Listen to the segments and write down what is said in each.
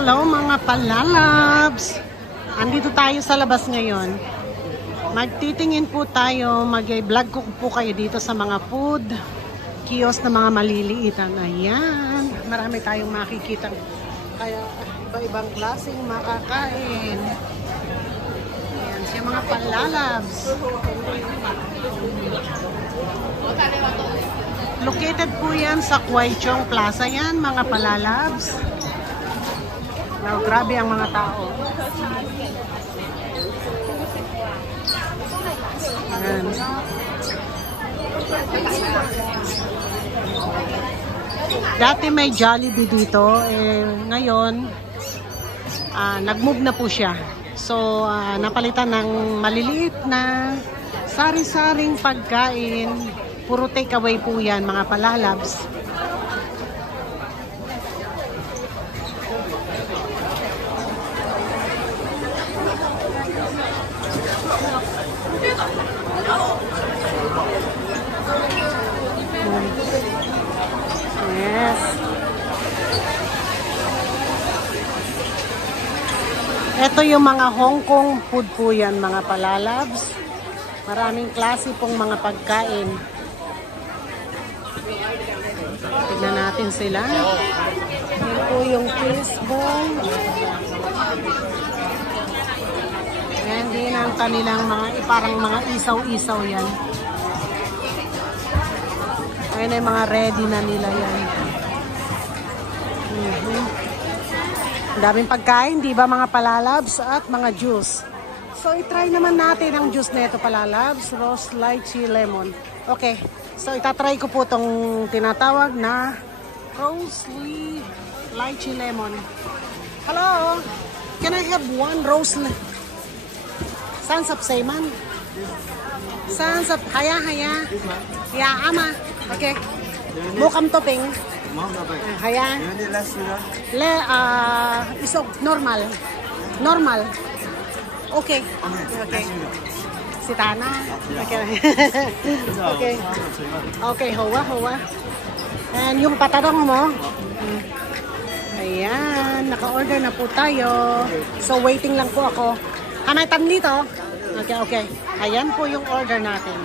Hello mga palalabs! Andito tayo sa labas ngayon. Magtitingin po tayo, mag-vlog ko po kayo dito sa mga food kiosk na mga maliliitan. Ayan, marami tayong makikita. Kaya iba-ibang klaseng makakain. Ayan siya mga palalabs. Located po yan sa Kwai Chong Plaza yan mga palalabs. Now, grabe ang mga tao. Ayan. Dati may Jollibee dito. Ngayon, nag-move na po siya. So, napalitan ng maliliit na sari-saring pagkain. Puro takeaway po yan, mga palalabs. Yes. Ito yung mga Hong Kong food po yan, mga palalabs. Maraming klase pong mga pagkain. Tignan natin sila. Yan po yung fishball. Ayan din ang kanilang mga, parang mga isaw-isaw yan. Ayan ay mga ready na nila yan. Ang daming pagkain, di ba mga palalabs at mga juice. So, itry naman natin ang juice na ito palalabs. Rose lychee lemon. Okay. So, itatry ko po itong tinatawag na rose lychee lemon. Hello? Can I have one rose? Sans of Seiman? Sans of Haya. Yeah, ama. Okay. Mukam topping. Haya. Isog. Normal. Okay. Si Tana. Okay. Okay. Okay, hawa. And yung patarong mo. Ayan. Naka-order na po tayo. So, waiting lang po ako. Kamay dito. Okay. Ayan po yung order natin.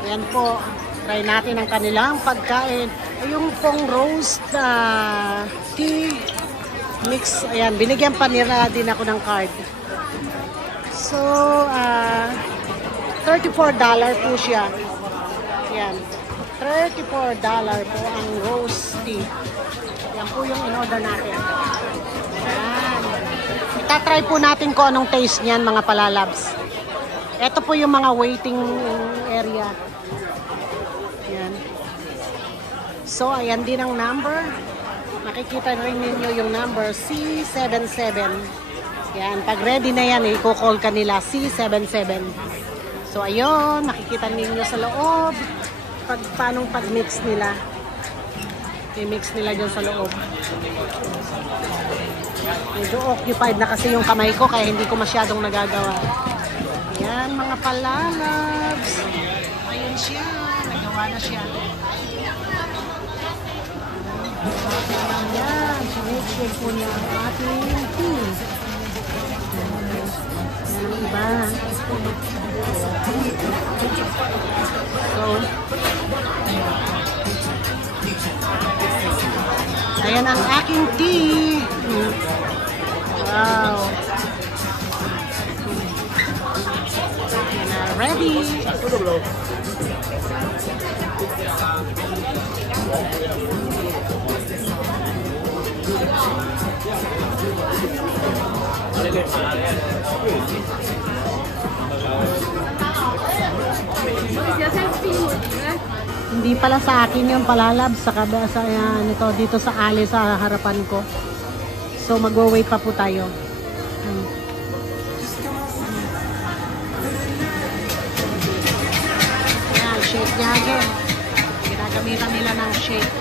Ayan po. Try natin ang kanilang pagkain. Yung pong roast tea mix. Ayan. Binigyan pa nila din ako ng card. So, $34 po siya. Ayan. $34 po ang roast tea. Ayan po yung in-order natin. Ayan. Itatry po natin kung anong taste niyan mga palalabs. Ito po yung mga waiting area. Ayan. So, ayan din ang number. Makikita rin ninyo yung number C77. Yan, pag ready na yan, i-call ka nila C77. So, ayun, makikita ninyo sa loob paanong pag-mix nila. I-mix nila dyan sa loob. Medyo occupied na kasi yung kamay ko, kaya hindi ko masyadong nagagawa. Yan, mga palalabs. Ayun siya, nagawa na siya. Yan, sinishake po niya ang ating tea. Yan ang iba. So, ayan ang aking tea. Wow. Ready. Hindi pala sa akin yung palalab sa nito dito sa ali sa harapan ko. So magwo-wait pa po tayo. Yan, shake niya again. Ginagamitan nila ng shake.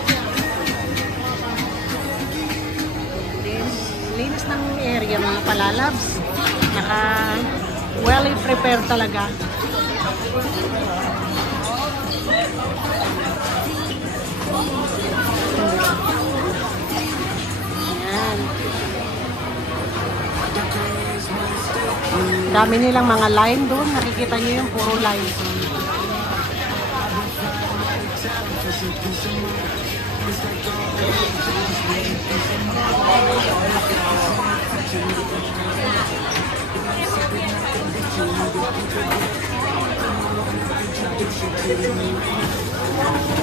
Linis ng area mga palalabs. Naka well prepared talaga. Dami nilang mga line doon. Nakikita niyo yung puro line.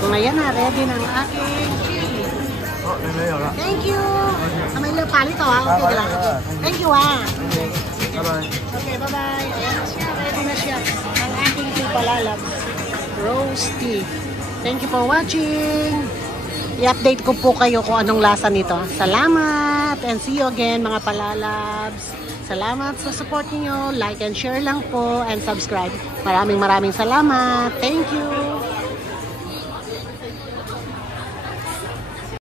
Ngayon na, ready ng aking chili. Thank you! May palito ha? Okay lang. Thank you ha! Bye-bye. Okay, bye-bye. Ayan siya, ready na siya. Ang aking palalab. Roasty. Thank you for watching. I-update ko po kayo kung anong lasa nito. Salamat! And see you again mga palalabs. Salamat sa support niyo. Like and share lang po and subscribe. Maraming salamat. Thank you!